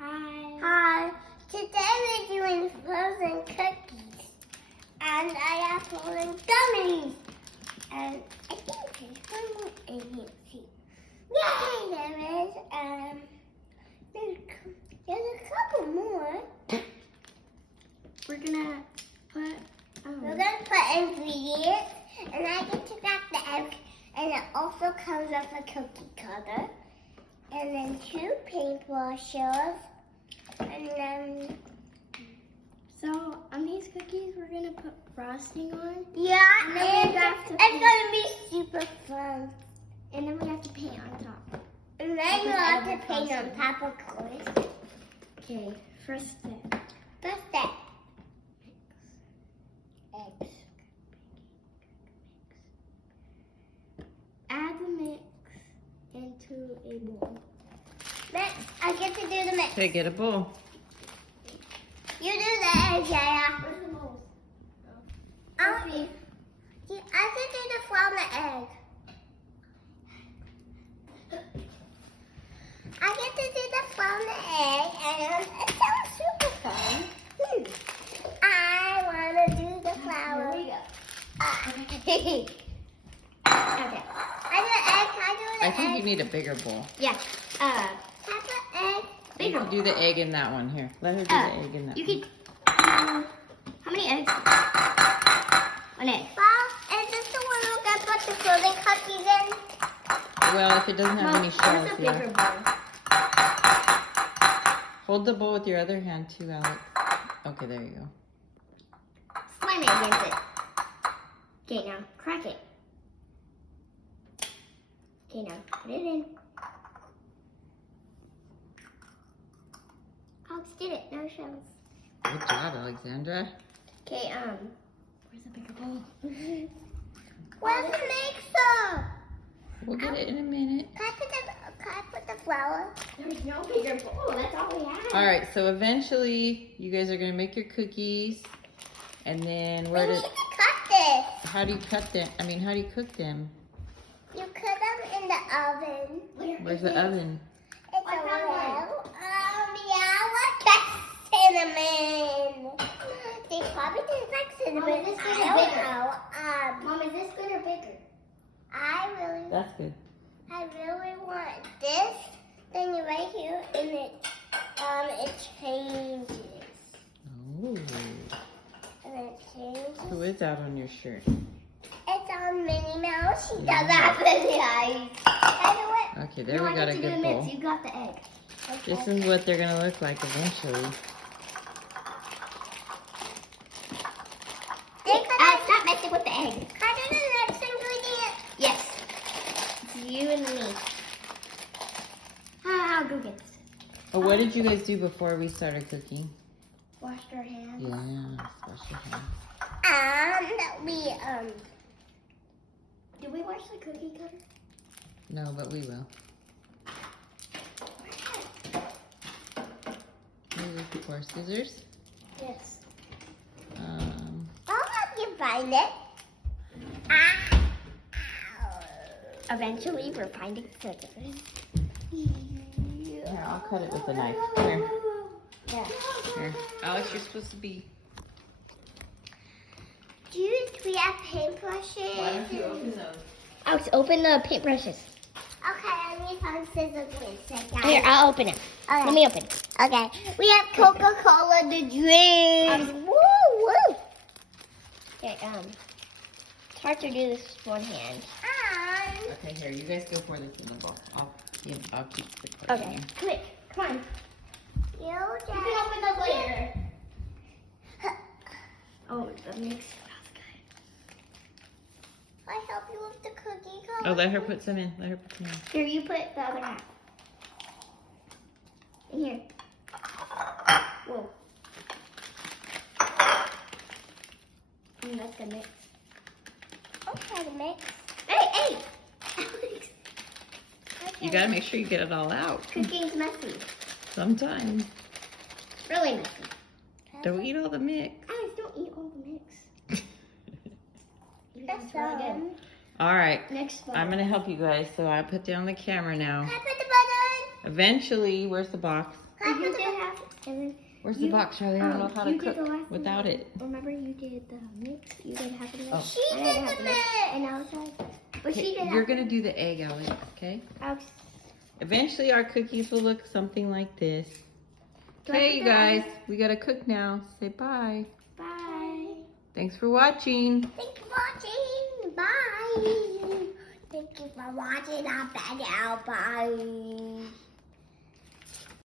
Hi. Hi. Today we're doing frozen cookies. And I have frozen gummies. And I think there's one more in here too. Yay, there is. There's a couple more. We're gonna put. We're gonna put ingredients, and I get to crack the egg, and it also comes with a cookie cutter, and then 2 paintbrushes, and then. So on these cookies, we're gonna put frosting on. Yeah, And then we have to it's gonna be super fun. And then we have to paint on top. And then you have to paint on top, of course. Okay, first step. First step. Eggs. Add the mix into a bowl. Mix. I get to do the mix. Okay, get a bowl. You do the egg, yeah. Where's the bowls? I can do the flour and the egg. I get to do the flour and the egg, and it sounds super fun. I want to do the flour. Here we go. Okay. I do the egg. I do the I think egg. you need a bigger bowl. Yeah. I put egg. You can do the egg in that one here. Let her do the egg in that You one. can. How many eggs? 1 egg. Well, is this the one we're going to put the frozen cookies in? Well, if it doesn't have any Where's shells, the bigger yeah. bowl? Hold the bowl with your other hand too, Alex. Okay, there you go. Slam it against it. Okay, now crack it. Okay, now put it in. Alex did it. No shells. Good job, Alexandra. Okay, where's the bigger bowl? Where's the mixer? We'll get it in a minute. Can I put the flour? There's no bigger bowl. That's all we have. All right, so eventually you guys are gonna make your cookies, and then We where need does? to cut this. How do you cut them? I mean, how do you cook them? You cook them in the oven. Where's the oven? It's I a found one. well. Yeah, look, that's cinnamon. They probably taste like cinnamon. Mom, is this good or I don't bigger? know. Mom, is this good or bigger? That's good. I really want this thing right here, and it changes. Oh, And it changes. who is out on your shirt? It's on Minnie Mouse. She doesn't have any eyes. I do it. Okay, there No, we I got get a to do good the bowl. mix. You got the egg. This is what they're gonna look like eventually. Stop messing with the egg. Can I do the next ingredient? Yes. It's you and me. I'll go get this. Oh, what did you guys do before we started cooking? Washed our hands. Yeah, wash your hands. Did we wash the cookie cutter? No, but we will. Use for scissors. Yes. I'll help you find it. Ah. Eventually, we're finding scissors. Here, I'll cut it with a knife. Here, Yeah. here. Alex, you're supposed to be. Do we have paintbrushes? Why don't you open those? Alex, open the paintbrushes. Okay, I need some scissors. Wait a second. Here, I'll open it. Okay. Let me open it. Okay, we have Coca-Cola to drink. Woo, woo. Okay, it's hard to do this with one hand. Okay, here, you guys go pour this in the bowl. I'll keep the cooking. Okay, quick, come on. You You just can open those later. Oh, the mix smells good. I help you with the cookie Oh, color. let her put some in. Let her put some in. Here, you put the other half. In here. Whoa. That's good mix. Okay, the mix. Hey! Okay. You gotta make sure you get it all out. Cooking's messy. Sometimes. Really messy. Don't eat all the mix. Alex, don't eat all the mix. That's really good. All right. Next one. I'm gonna help you guys, so I put down the camera now. Can I put the butter Eventually, where's the box? You did half, and then Where's the box, Charlie? I don't know how to you did the cook last without one. it. Remember, you did the mix. You did half of the mix. Oh. She I did half the of mix. mix. And Alex had. But she did. You're half gonna do the egg, Alex. Okay. Alex, Eventually, our cookies will look something like this. do I Okay, put you the guys, egg? we gotta cook now. Say bye. Bye. Thanks for watching. Thank you for watching. Bye. Thank you for watching. I'm back out. Bye.